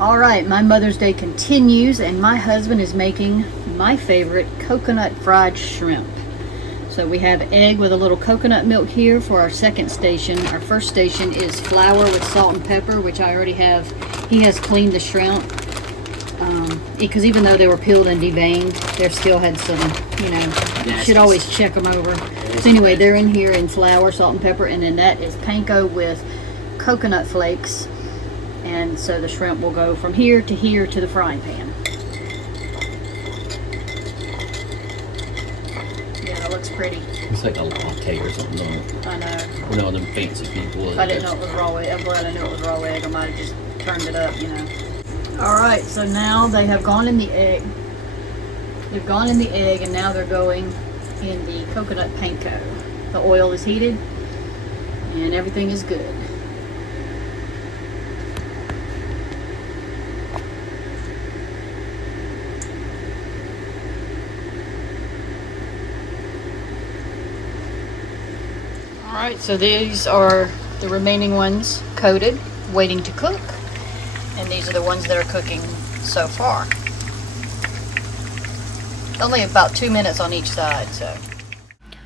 All right, my Mother's Day continues, and my husband is making my favorite coconut fried shrimp. So we have egg with a little coconut milk here for our second station. Our first station is flour with salt and pepper, which I already have. He has cleaned the shrimp because even though they were peeled and deveined, there still had some, you should always check them over. So anyway, they're in here in flour, salt and pepper, and then that is panko with coconut flakes. And so the shrimp will go from here to the frying pan. Yeah, that looks pretty. It's like a latte or something. I know. You know, them fancy people. If I didn't know it was raw egg, I'm glad I knew it was raw egg. I might have just turned it up, All right, so now they have gone in the egg. They've gone in the egg, and now they're going in the coconut panko. The oil is heated, and everything is good. Alright, so these are the remaining ones coated, waiting to cook. And these are the ones that are cooking so far. Only about 2 minutes on each side, so.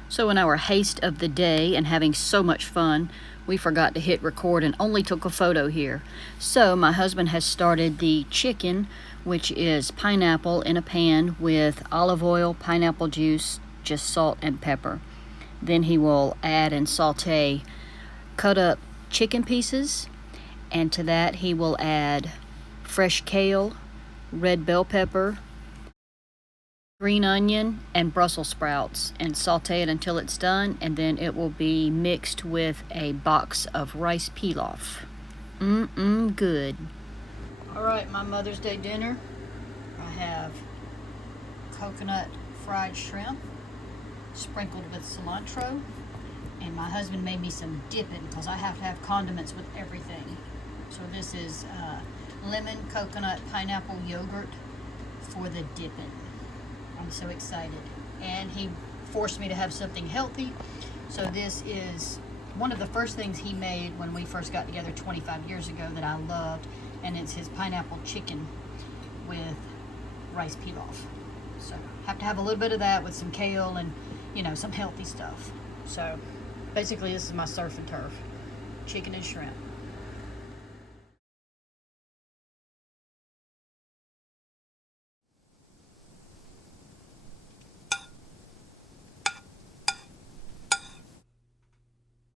So in our haste of the day and having so much fun, we forgot to hit record and only took a photo here. So my husband has started the chicken, which is pineapple in a pan with olive oil, pineapple juice, just salt and pepper. Then he will add and saute cut up chicken pieces, and to that he will add fresh kale, red bell pepper, green onion, and Brussels sprouts, and saute it until it's done, and then it will be mixed with a box of rice pilaf. Good. Alright, my Mother's Day dinner. I have coconut fried shrimp sprinkled with cilantro, and my husband made me some dipping because I have to have condiments with everything. So this is lemon, coconut, pineapple yogurt for the dipping. I'm so excited. And he forced me to have something healthy. So this is one of the first things he made when we first got together 25 years ago that I loved, and it's his pineapple chicken with rice pilaf. So have to have a little bit of that with some kale and some healthy stuff. So basically this is my surf and turf, chicken and shrimp.